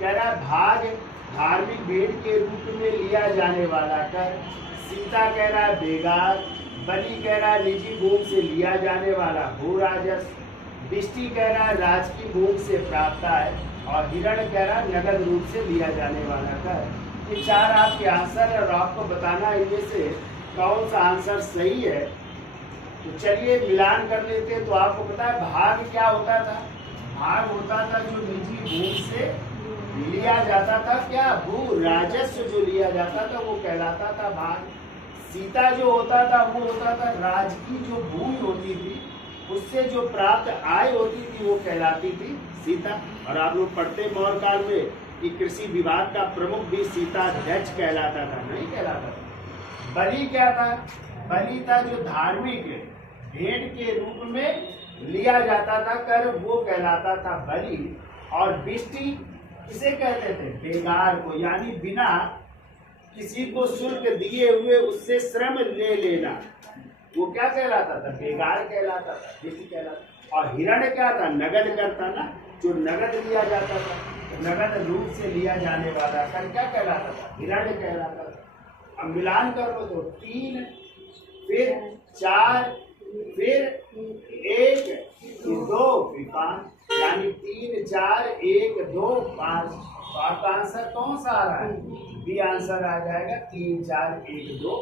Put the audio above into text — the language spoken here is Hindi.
कह रहा है भाग धार्मिक भेंट के रूप में लिया जाने वाला कर। सीता कह रहा है बेगार। बलि कह रहा है निजी भोग से लिया जाने वाला भू राजस। बिष्टि कह रहा है राजकीय भोग से प्राप्त है। और हिरण कह रहा है नगद रूप से लिया जाने वाला कर। ये चार आपके आंसर है और आपको बताना है इनमें से कौन सा आंसर सही है। तो चलिए मिलान कर लेते हैं। तो आपको पता है भाग क्या होता था? भाग होता था जो निजी भोग से लिया जाता था, क्या भू राजस्व जो लिया जाता था वो कहलाता था भाग। सीता जो होता था वो होता था राजकीय जो भूमि होती थी उससे जो प्राप्त आय होती थी वो कहलाती थी सीता। और आप लोग पढ़ते मौर्य काल में कि कृषि विभाग का प्रमुख भी सीता ध्वज कहलाता था, नहीं कहलाता था। बलि क्या था? बलि था जो धार्मिक भेंट के रूप में लिया जाता था कर, वो कहलाता था बलि। और बिष्टि किसे कहते थे? बेगार को, यानी बिना किसी को शुल्क दिए हुए उससे श्रम ले लेना, वो क्या कहलाता था? बेगार कहलाता था, बिष्टि कहलाता। और हिरण क्या था? नगद करता ना, जो नगद लिया जाता था, नगद रूप से लिया जाने वाला कर क्या कहलाता था? हिरण कहलाता था। अब मिलान कर लो तो 3 फिर 4 फिर 1 फिर 2 फिर 5, यानी 3 4 1 2 5। तो आपका आंसर कौन सा आ रहा है? बी आंसर आ जाएगा 3 4 1 2